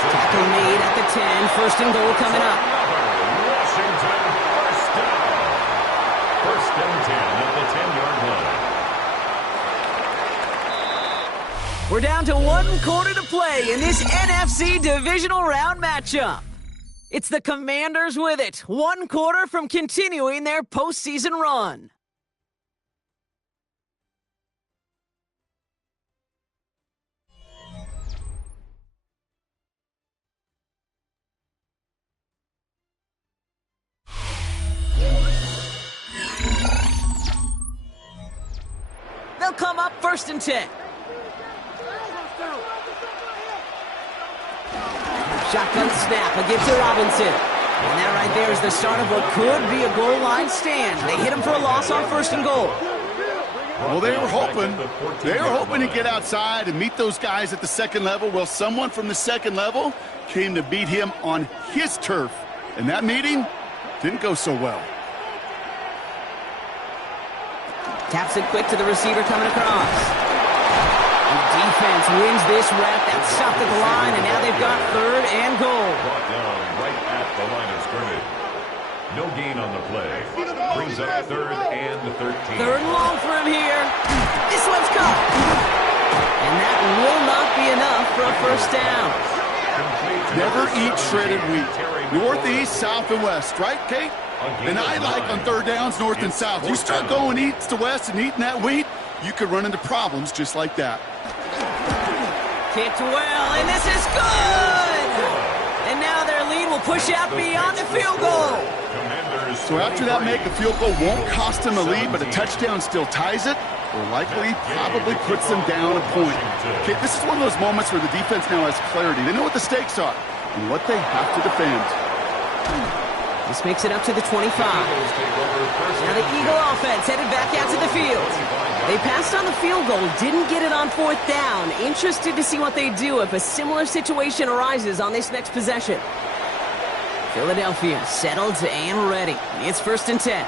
Tackle made at the 10. First and goal coming up. Washington, first down. First and 10 at the 10-yard line. We're down to 1 quarter to play in this NFC Divisional Round matchup. It's the Commanders with it, 1 quarter from continuing their postseason run. They'll come up 1st and 10. Shotgun snap, a give to Robinson. And that right there is the start of what could be a goal line stand. They hit him for a loss on 1st and goal. Well, they were hoping to get outside and meet those guys at the 2nd level. Well, someone from the 2nd level came to beat him on his turf. And that meeting didn't go so well. Taps it quick to the receiver coming across. And the defense wins this rep. That's stopped at the line, and now they've got 3rd and goal. Brought down right at the line of scrimmage. No gain on the play. Brings up 3rd and 13. 3rd and long for him here. This one's caught. And that will not be enough for a first down. Never eat shredded wheat. Northeast, south, and west, right, Kate? And I like on 3rd downs, north and south. You start going east to west and eating that wheat, you could run into problems just like that. Kicked well, and this is good! And now their lead will push out beyond the field goal. So after that make, a field goal won't cost them a lead, but a touchdown still ties it, or likely probably puts them down a point. Okay, this is one of those moments where the defense now has clarity. They know what the stakes are and what they have to defend. This makes it up to the 25. Now the Eagle offense headed back out to the field. They passed on the field goal, didn't get it on 4th down. Interested to see what they do if a similar situation arises on this next possession. Philadelphia settled and ready. It's 1st and 10.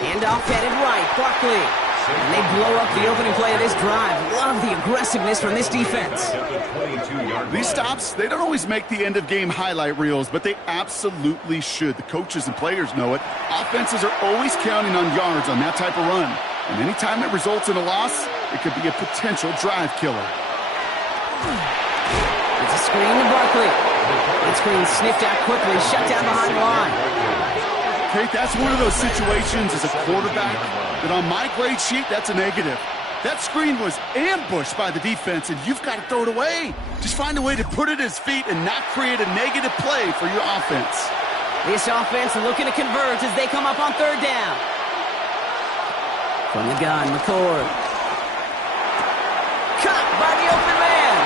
Handoff headed right, Barkley. And they blow up the opening play of this drive. Love the aggressiveness from this defense. These stops, they don't always make the end-of-game highlight reels, but they absolutely should. The coaches and players know it. Offenses are always counting on yards on that type of run. And anytime it results in a loss, it could be a potential drive killer. It's a screen to Barkley. That screen sniffed out quickly, shut down behind the line. Kate, that's one of those situations as a quarterback that on my grade sheet, that's a negative. That screen was ambushed by the defense, and you've got to throw it away. Just find a way to put it at his feet and not create a negative play for your offense. This offense looking to convert as they come up on 3rd down. From the gun, McCord. Cut by the open man.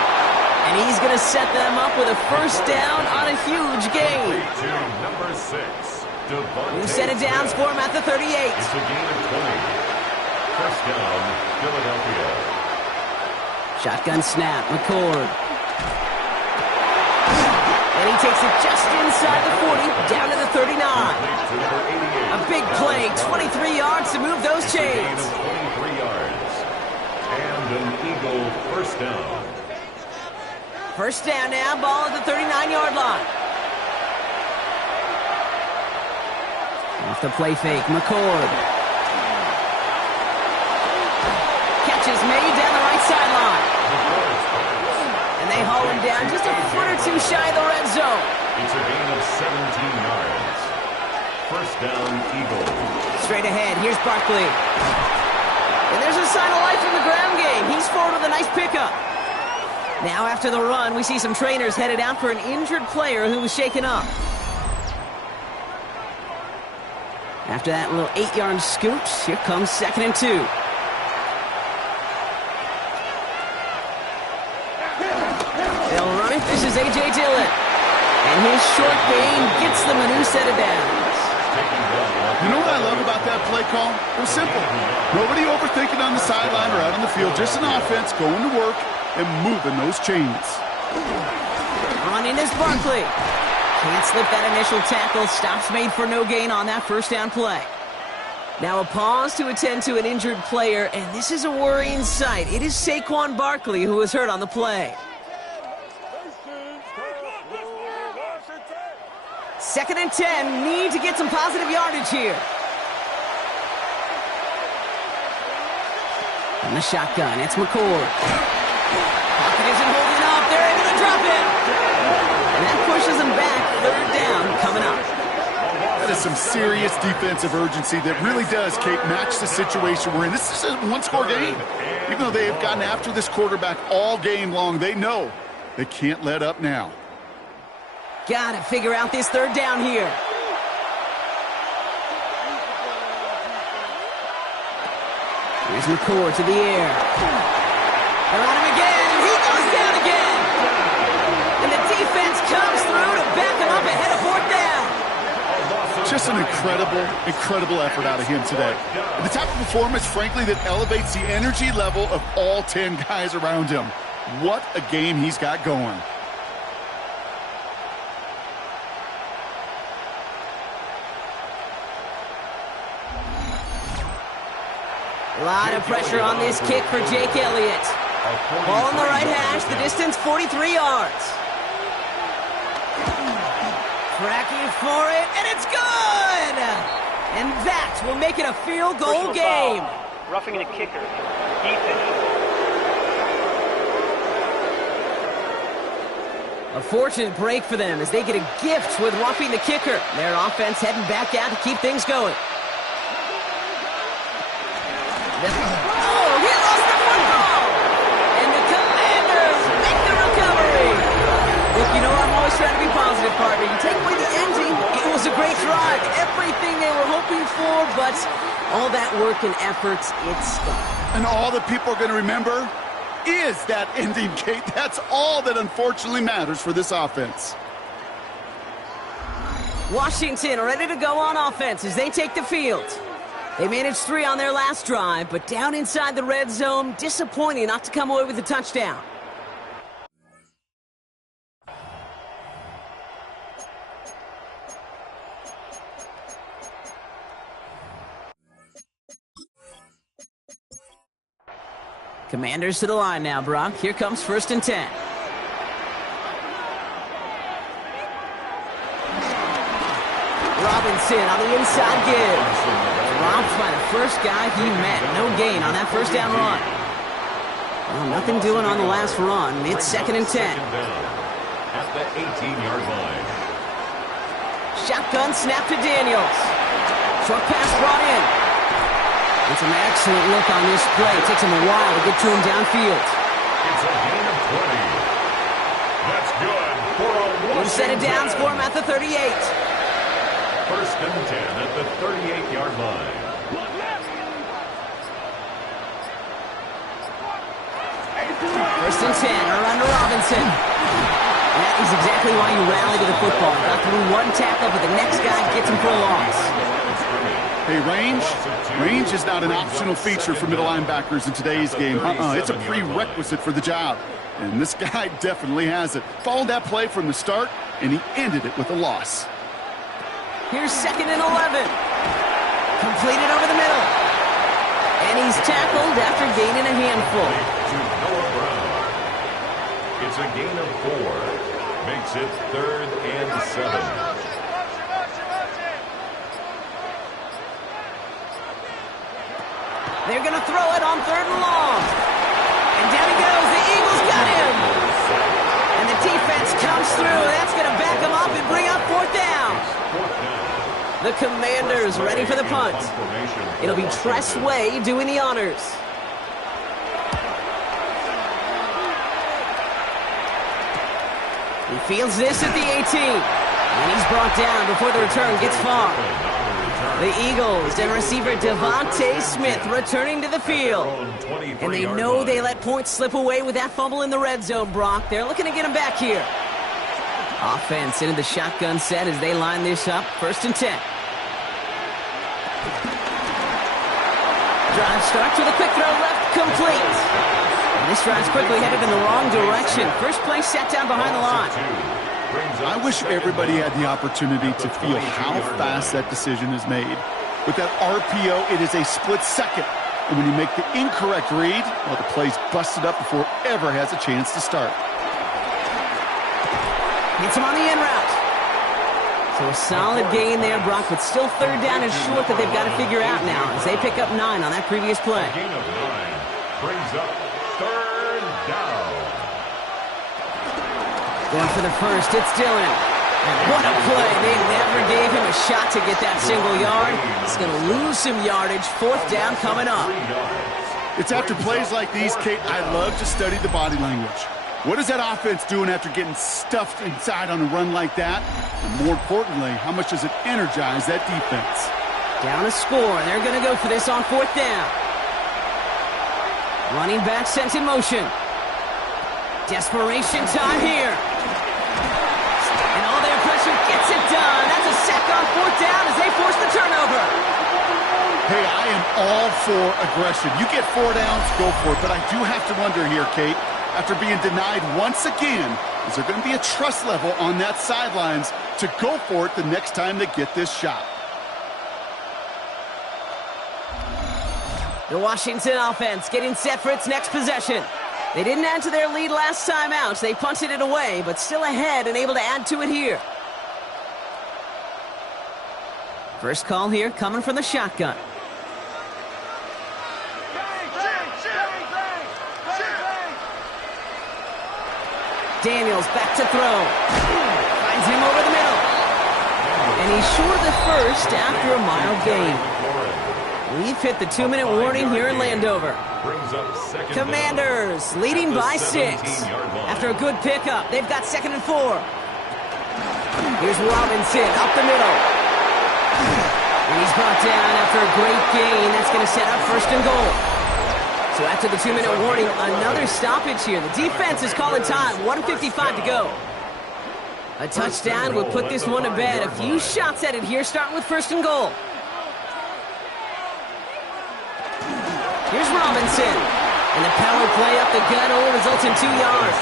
And he's going to set them up with a first down on a huge gain. Number 6. New set of downs for him at the 38. It's a gain of 20. First down, Philadelphia. Shotgun snap, McCord. And he takes it just inside the 40, down to the 39. A big play, 23 yards to move those chains. 23 yards. And an Eagle first down. First down now, ball at the 39-yard line. Off the play fake, McCord. Catch is made down the right sideline. And they haul him down just a foot or two shy of the red zone. It's a gain of 17 yards. First down, Eagles. Straight ahead, here's Barkley. And there's a sign of life in the ground game. He's forward with a nice pickup. Now after the run, we see some trainers headed out for an injured player who was shaken up. After that little 8-yard scoot, here comes 2nd and 2. They'll run it. This is A.J. Dillon. And his short gain gets them a new set of downs. You know what I love about that play call? It was simple. Nobody overthinking on the sideline or out on the field. Just an offense going to work and moving those chains. Running is Barkley. Can't slip that initial tackle. Stops made for no gain on that first down play. Now a pause to attend to an injured player, and this is a worrying sight. It is Saquon Barkley who was hurt on the play. 2nd and 10. Need to get some positive yardage here. On the shotgun, it's McCord. Pocket isn't holding up. They're able to drop it. And that pushes them back. 3rd down coming up. That is some serious defensive urgency that really does, Kate, match the situation we're in. This is a one-score game. Even though they have gotten after this quarterback all game long, they know they can't let up now. Gotta figure out this 3rd down here. Here's McCord to the air. They're on him again. He goes down again. And the defense comes through to back him up ahead of 4th down. Just an incredible effort out of him today. And the type of performance, frankly, that elevates the energy level of all 10 guys around him. What a game he's got going. A lot of pressure on this kick for Jake Elliott. Ball on the right hash, the distance 43 yards. Tracking for it, and it's good! And that will make it a field goal game. Roughing the kicker. Defense. A fortunate break for them as they get a gift with roughing the kicker. Their offense heading back out to keep things going. Oh, he lost the football! And the Commanders make the recovery. Look, you know I'm always trying to be positive, partner. You take away the ending, it was a great drive. Everything they were hoping for, but all that work and effort, it's gone. And all that people are going to remember is that ending, Kate. That's all that unfortunately matters for this offense. Washington ready to go on offense as they take the field. They managed 3 on their last drive, but down inside the red zone, disappointing not to come away with a touchdown. Commanders to the line now, Brock. Here comes 1st and 10. Robinson on the inside give. Dropped by the first guy he met. No gain on that first down run. Well, nothing doing on the last run. It's 2nd and 10. At the 18-yard line. Shotgun snap to Daniels. Short pass brought in. It's an excellent look on this play. It takes him a while to get to him downfield. It's a gain of 20. That's good for a One set of downs for him at the 38. 1st and 10 at the 38-yard line. First and 10, a run to Robinson. That is exactly why you rally to the football. Got through one tackle, but the next guy gets him for a loss. Hey, range is not an optional feature for middle linebackers in today's game. It's a prerequisite for the job. And this guy definitely has it. Followed that play from the start, and he ended it with a loss. Here's 2nd and 11. Completed over the middle. And he's tackled after gaining a handful. To Noah Brown. It's a gain of 4. Makes it 3rd and 7. They're going to throw it on 3rd and long. And down he goes. The Eagles got him. And the defense comes through. That's going to back him up and bring up 4th down. The Commanders ready for the punt. It'll be Tress Way doing the honors. He fields this at the 18. And he's brought down before the return gets far. The Eagles and receiver Devontae Smith returning to the field. And they know they let points slip away with that fumble in the red zone, Brock. They're looking to get him back here. Offense into the shotgun set as they line this up. 1st and 10. Drive starts with a quick throw left, complete. And this drive's quickly headed in the wrong direction. First play set down behind the line. I wish everybody had the opportunity to feel how fast that decision is made. With that RPO, it is a split second. And when you make the incorrect read, well, the play's busted up before it ever has a chance to start. Hits him on the in route. So a solid gain there, Brock, but still 3rd down and short that they've got to figure out now as they pick up 9 on that previous play. Gain of 9 brings up 3rd down. Going for the first, it's Dillon. And what a play. They never gave him a shot to get that single yard. He's going to lose some yardage. 4th down coming up. It's after plays like these, Kate, I love to study the body language. What is that offense doing after getting stuffed inside on a run like that? And more importantly, how much does it energize that defense? Down a score. They're going to go for this on 4th down. Running back sent in motion. Desperation time here. And all their pressure gets it done. That's a sack on 4th down as they force the turnover. Hey, I am all for aggression. You get 4 downs, go for it. But I do have to wonder here, Kate, after being denied once again, is there going to be a trust level on that sidelines to go for it the next time they get this shot? The Washington offense getting set for its next possession. They didn't add to their lead last time out. They punted it away, but still ahead and able to add to it here. First call here coming from the shotgun. Daniels back to throw. Finds him over the middle. And he's short of the first after a mild gain. We've hit the 2-minute warning here in Landover. Commanders leading by 6. After a good pickup, they've got 2nd and 4. Here's Robinson up the middle. And he's brought down after a great gain. That's going to set up 1st and goal. So after the 2-minute warning, another stoppage here. The defense is calling time. 1:55 to go. A touchdown will put this one to bed. A few shots at it here, starting with 1st and goal. Here's Robinson. And the power play up the gut only results in 2 yards.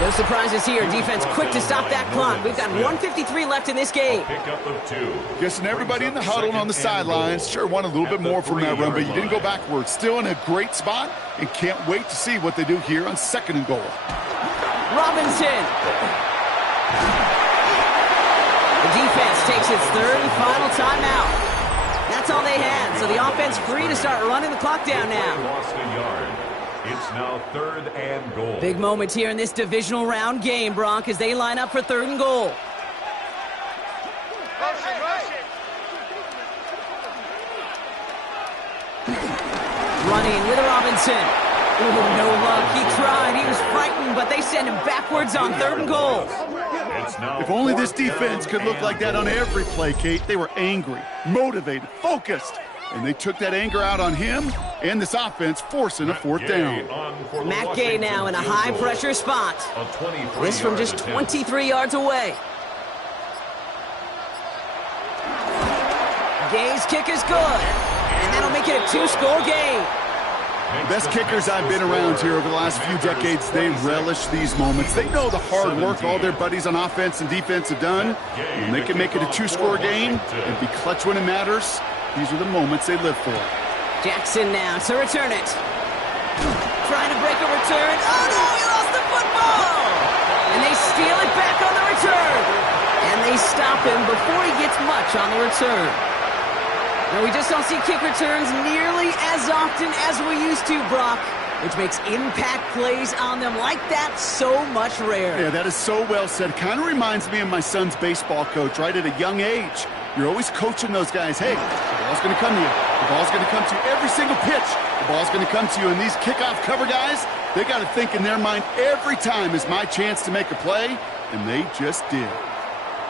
No surprises here. Defense quick to stop that clock. We've got 1:53 left in this game. Guessing everybody in the huddle on the sidelines sure want a little bit more from that run, but you didn't go backwards. Still in a great spot and can't wait to see what they do here on 2nd and goal. Robinson. The defense takes its 3rd and final timeout. That's all they had, so the offense free to start running the clock down now. Lost a yard. It's now 3rd and goal. Big moment here in this divisional round game, Brock, as they line up for 3rd and goal. Running with Robinson. Oh, no luck. He tried. He was frightened, but they send him backwards on 3rd and goal. If only this defense could look like that on every play, Kate. They were angry, motivated, focused. And they took that anger out on him and this offense, forcing a 4th down. Matt Gay now in a high-pressure spot. This from just 23 yards away. Gay's kick is good. And that'll make it a 2-score game. Best kickers I've been around here over the last few decades, they relish these moments. They know the hard work all their buddies on offense and defense have done. When they can make it a 2-score game and be clutch when it matters, these are the moments they live for. Jackson now to return it. Trying to break a return. Oh, no, he lost the football! And they steal it back on the return. And they stop him before he gets much on the return. Now, we just don't see kick returns nearly as often as we used to, Brock, which makes impact plays on them like that so much rarer. Yeah, that is so well said. Kind of reminds me of my son's baseball coach, right? At a young age, You're always coaching those guys, hey, the ball's going to come to you. The ball's going to come to you every single pitch. The ball's going to come to you. And these kickoff cover guys, they got to think in their mind every time is my chance to make a play, and they just did.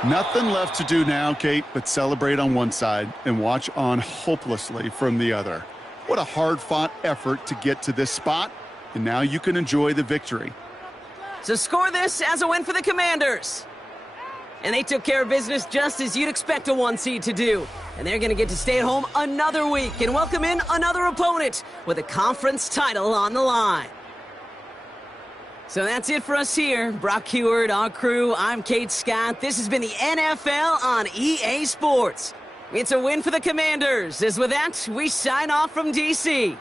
Nothing left to do now, Kate, but celebrate on one side and watch on hopelessly from the other. What a hard-fought effort to get to this spot, and now you can enjoy the victory. So score this as a win for the Commanders. And they took care of business just as you'd expect a 1 seed to do. And they're going to get to stay at home another week and welcome in another opponent with a conference title on the line. So that's it for us here. Brock Heward, our crew, I'm Kate Scott. This has been the NFL on EA Sports. It's a win for the Commanders. As with that, we sign off from D.C.